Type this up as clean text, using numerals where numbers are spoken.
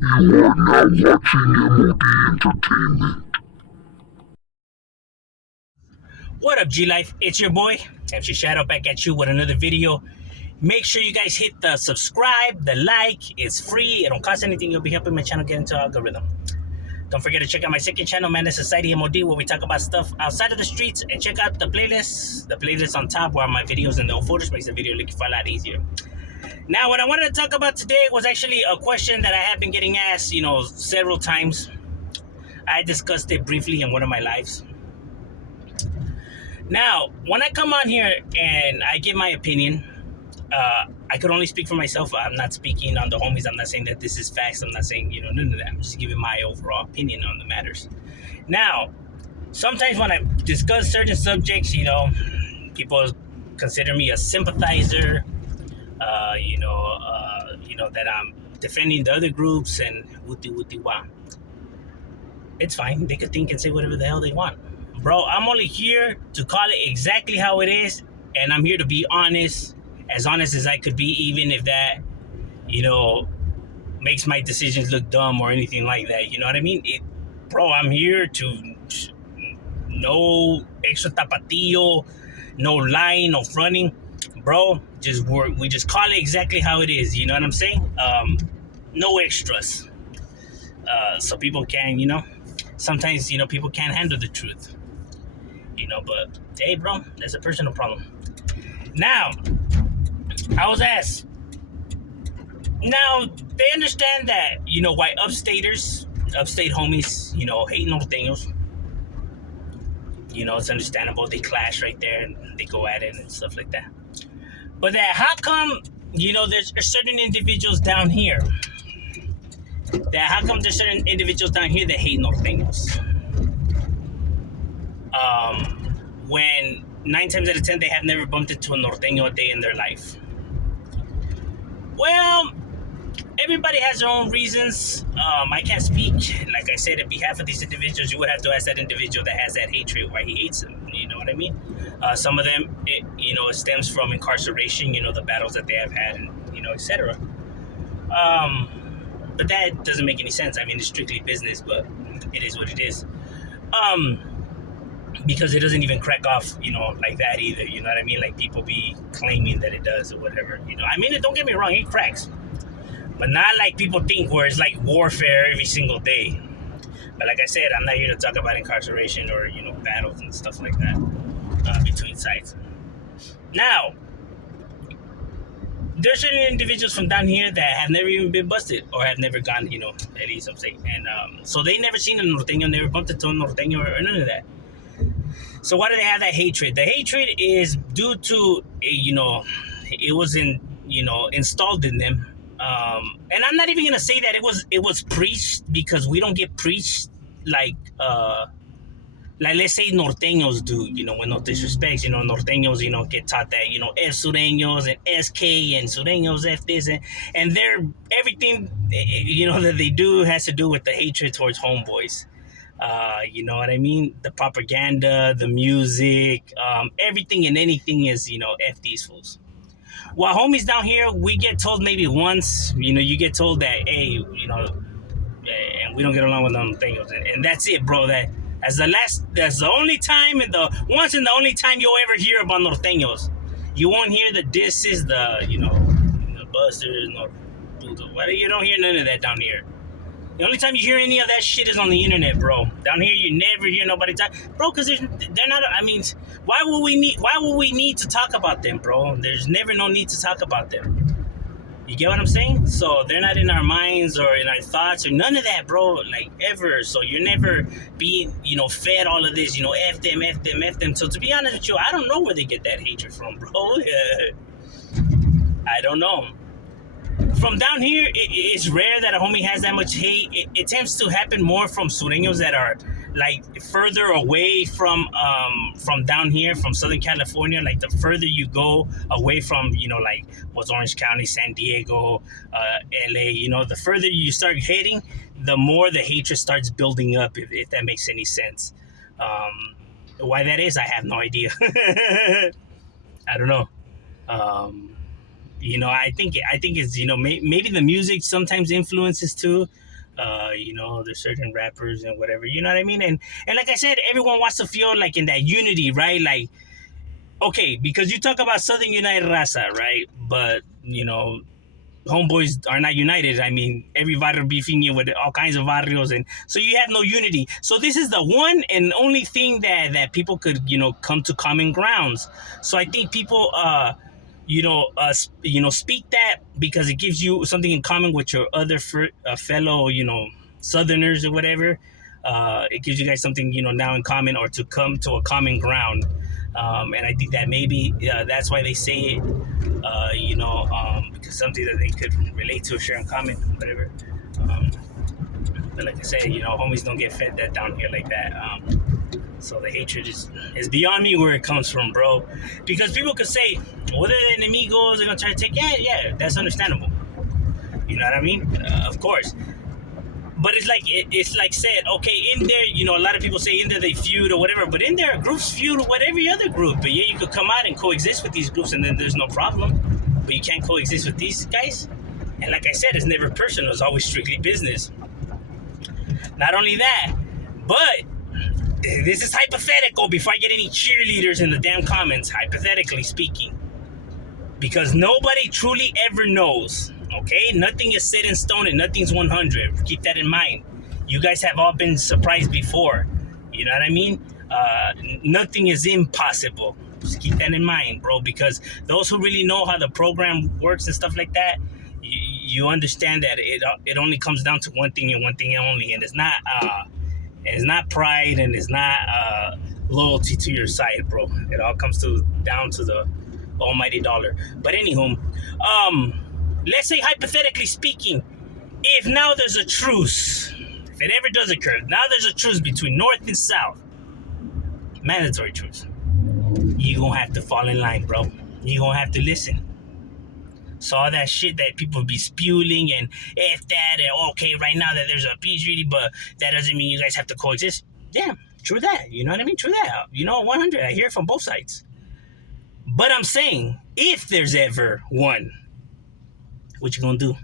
You are now watching M.O.D. Entertainment. What up, G Life? It's your boy, MC Shadow, back at you with another video. Make sure you guys hit the subscribe, the like. It's free. It don't cost anything. You'll be helping my channel get into the algorithm. Don't forget to check out my second channel, Man Society M.O.D, where we talk about stuff outside of the streets. And check out the playlist. The playlist on top where my videos and the photos makes the video look a lot easier. Now, what I wanted to talk about today was actually a question that I have been getting asked, several times. I discussed it briefly in one of my lives. Now, when I come on here and I give my opinion, I could only speak for myself. I'm not speaking on the homies. I'm not saying that this is facts. I'm not saying, none of that. I'm just giving my overall opinion on the matters. Now, sometimes when I discuss certain subjects, people consider me a sympathizer, that I'm defending the other groups and wooty wah. It's fine. They could think and say whatever the hell they want. Bro, I'm only here to call it exactly how it is, and I'm here to be honest as I could be, even if that, makes my decisions look dumb or anything like that. You know what I mean? Bro, I'm here to no extra tapatillo, no lying, no fronting. Bro, we just call it exactly how it is. You know what I'm saying? No extras. So people can, sometimes, people can't handle the truth. But hey, bro, that's a personal problem. Now, I was asked. Now, they understand that, why upstate homies, hate norteños. It's understandable. They clash right there and they go at it and stuff like that. But how come, there's certain individuals down here that hate norteños? When 9 times out of 10 they have never bumped into a norteño a day in their life. Well, everybody has their own reasons. I can't speak, like I said, on behalf of these individuals. You would have to ask that individual that has that hatred why he hates them. You know what I mean? Some of them, it stems from incarceration. The battles that they have had, and etc. But that doesn't make any sense. I mean, it's strictly business, but it is what it is. Because it doesn't even crack off, like that either. You know what I mean? Like people be claiming that it does or whatever. I mean, don't get me wrong, it cracks. But not like people think where it's like warfare every single day. But like I said, I'm not here to talk about incarceration or, battles and stuff like that between sides. Now, there's certain individuals from down here that have never even been busted or have never gone, at least I'm saying. And so they never seen a norteño, never bumped into a norteño or none of that. So why do they have that hatred? The hatred is due to, it was installed in them. And I'm not even gonna say that it was preached, because we don't get preached like let's say norteños do, with no disrespect, norteños, get taught that, F sureños and SK and sureños F this and they're everything, that they do has to do with the hatred towards homeboys. You know what I mean? The propaganda, the music, everything and anything is, F these fools. While homies down here, we get told maybe once, you get told that, hey, and we don't get along with them things. And that's it, bro. That's the only time and the only time you'll ever hear about norteños. You won't hear the disses, the busters, whatever. You don't hear none of that down here. The only time you hear any of that shit is on the internet, bro. Down here, you never hear nobody talk, bro, because they're not. I mean, why would we need to talk about them, bro? There's never no need to talk about them. You get what I'm saying? So they're not in our minds or in our thoughts or none of that, bro. Like ever. So you're never being, fed all of this. F them, F them, F them. So to be honest with you, I don't know where they get that hatred from, bro. I don't know. From down here, it's rare that a homie has that much hate. It tends to happen more from sureños that are like further away from down here, from Southern California. Like the further you go away from, like what's Orange County, San Diego, LA, the further you start hitting, the more the hatred starts building up, if that makes any sense. Why that is, I have no idea. I don't know. I think it's maybe the music sometimes influences too. There's certain rappers and whatever, you know what I mean? And like I said, everyone wants to feel like in that unity, right? Like, okay, because you talk about Southern United Raza, right? But, homeboys are not united. I mean, every barrio beefing you with all kinds of barrios, and so you have no unity. So this is the one and only thing that people could, come to common grounds. So I think people, speak that because it gives you something in common with your other fellow, Southerners or whatever. It gives you guys something, now in common, or to come to a common ground. And I think that maybe that's why they say it, because something that they could relate to, share in common, whatever. Um, but like I said, homies don't get fed that down here like that. So the hatred is beyond me where it comes from, bro. Because people could say, well, they're enemigos, they're gonna try to take, yeah, that's understandable. You know what I mean? Of course. But it's like said, okay, in there, a lot of people say in there they feud or whatever, but in there groups feud with every other group. But yeah, you could come out and coexist with these groups, and then there's no problem. But you can't coexist with these guys. And like I said, it's never personal; it's always strictly business. Not only that, but this is hypothetical. Before I get any cheerleaders in the damn comments, hypothetically speaking, because nobody truly ever knows. Okay, nothing is set in stone and nothing's 100. Keep that in mind. You guys have all been surprised before. You know what I mean? Nothing is impossible. Just keep that in mind, bro. Because those who really know how the program works and stuff like that, you understand that it only comes down to one thing and one thing only, and it's not pride, and it's not loyalty to your side, bro. It all comes down to the almighty dollar. But anywho, let's say hypothetically speaking, if now there's a truce, if it ever does occur, now there's a truce between North and South, mandatory truce, you gonna have to fall in line, bro. You gonna have to listen. So all that shit that people be spewing and if that and okay, right now that there's a peace treaty, but that doesn't mean you guys have to coexist. Yeah, true that. You know what I mean? True that. 100. I hear it from both sides. But I'm saying, if there's ever one, what you gonna do?